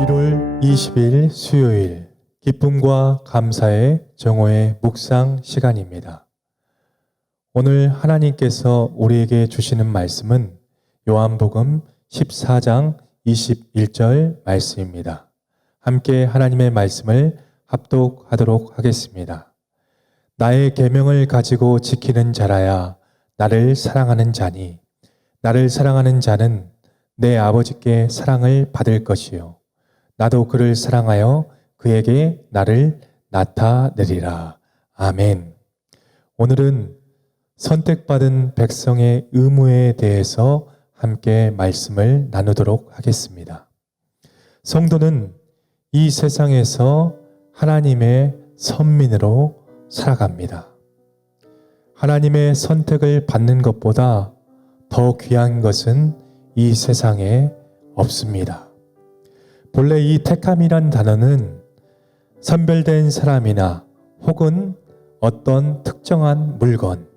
1월 20일 수요일 기쁨과 감사의 정오의 묵상 시간입니다. 오늘 하나님께서 우리에게 주시는 말씀은 요한복음 14장 21절 말씀입니다. 함께 하나님의 말씀을 합독하도록 하겠습니다. 나의 계명을 가지고 지키는 자라야 나를 사랑하는 자니 나를 사랑하는 자는 내 아버지께 사랑을 받을 것이요 나도 그를 사랑하여 그에게 나를 나타내리라. 아멘. 오늘은 선택받은 백성의 의무에 대해서 함께 말씀을 나누도록 하겠습니다. 성도는 이 세상에서 하나님의 선민으로 살아갑니다. 하나님의 선택을 받는 것보다 더 귀한 것은 이 세상에 없습니다. 본래 이 택함이란 단어는 선별된 사람이나 혹은 어떤 특정한 물건,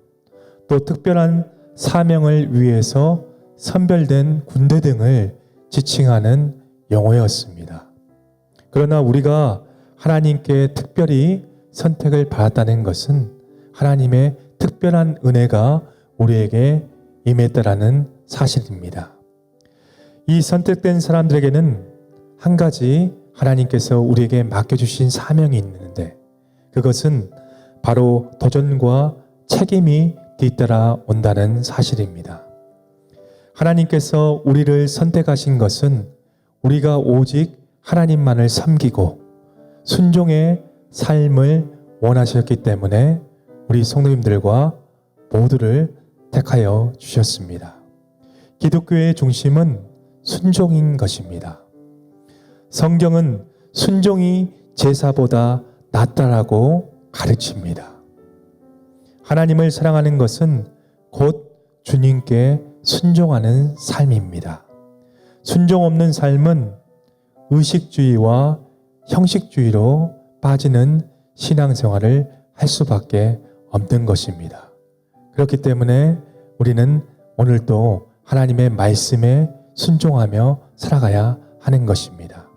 또 특별한 사명을 위해서 선별된 군대 등을 지칭하는 용어였습니다. 그러나 우리가 하나님께 특별히 선택을 받았다는 것은 하나님의 특별한 은혜가 우리에게 임했다라는 사실입니다. 이 선택된 사람들에게는 한 가지 하나님께서 우리에게 맡겨주신 사명이 있는데 그것은 바로 도전과 책임이 뒤따라 온다는 사실입니다. 하나님께서 우리를 선택하신 것은 우리가 오직 하나님만을 섬기고 순종의 삶을 원하셨기 때문에 우리 성도님들과 모두를 택하여 주셨습니다. 기독교의 중심은 순종인 것입니다. 성경은 순종이 제사보다 낫다라고 가르칩니다. 하나님을 사랑하는 것은 곧 주님께 순종하는 삶입니다. 순종 없는 삶은 의식주의와 형식주의로 빠지는 신앙생활을 할 수밖에 없는 것입니다. 그렇기 때문에 우리는 오늘도 하나님의 말씀에 순종하며 살아가야 하는 것입니다.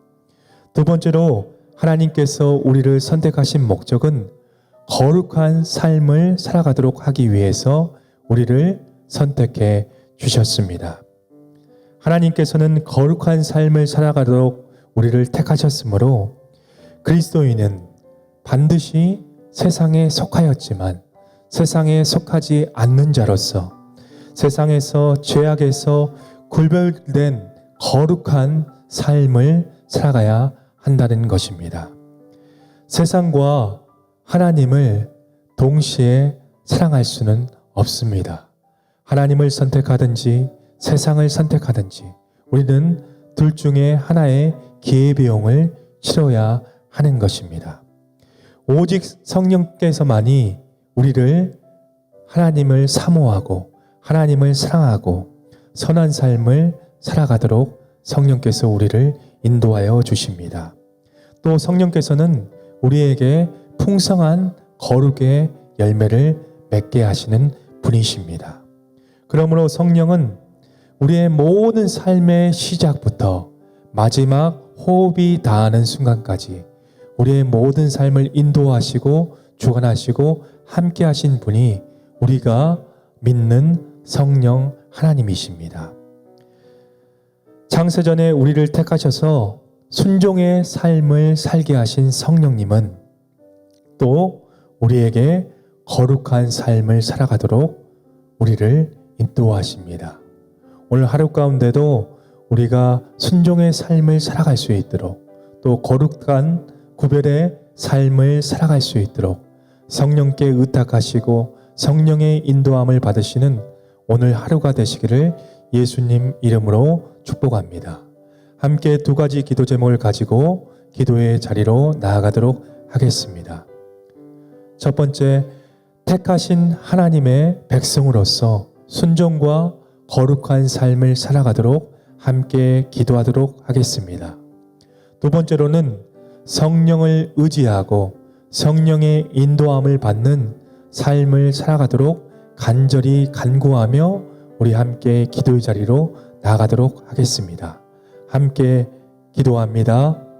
두 번째로 하나님께서 우리를 선택하신 목적은 거룩한 삶을 살아가도록 하기 위해서 우리를 선택해 주셨습니다. 하나님께서는 거룩한 삶을 살아가도록 우리를 택하셨으므로 그리스도인은 반드시 세상에 속하였지만 세상에 속하지 않는 자로서 세상에서 죄악에서 구별된 거룩한 삶을 살아가야 한다는 것입니다. 세상과 하나님을 동시에 사랑할 수는 없습니다. 하나님을 선택하든지 세상을 선택하든지 우리는 둘 중에 하나의 기회비용을 치러야 하는 것입니다. 오직 성령께서만이 우리를 하나님을 사모하고 하나님을 사랑하고 선한 삶을 살아가도록 성령께서 우리를 인도하여 주십니다. 또 성령께서는 우리에게 풍성한 거룩의 열매를 맺게 하시는 분이십니다. 그러므로 성령은 우리의 모든 삶의 시작부터 마지막 호흡이 닿는 순간까지 우리의 모든 삶을 인도하시고 주관하시고 함께 하신 분이 우리가 믿는 성령 하나님이십니다. 창세전에 우리를 택하셔서 순종의 삶을 살게 하신 성령님은 또 우리에게 거룩한 삶을 살아가도록 우리를 인도하십니다. 오늘 하루 가운데도 우리가 순종의 삶을 살아갈 수 있도록 또 거룩한 구별의 삶을 살아갈 수 있도록 성령께 의탁하시고 성령의 인도함을 받으시는 오늘 하루가 되시기를 예수님 이름으로 축복합니다. 함께 두 가지 기도 제목을 가지고 기도의 자리로 나아가도록 하겠습니다. 첫 번째, 택하신 하나님의 백성으로서 순종과 거룩한 삶을 살아가도록 함께 기도하도록 하겠습니다. 두 번째로는 성령을 의지하고 성령의 인도함을 받는 삶을 살아가도록 간절히 간구하며 우리 함께 기도의 자리로 나아가도록 하겠습니다. 함께 기도합니다.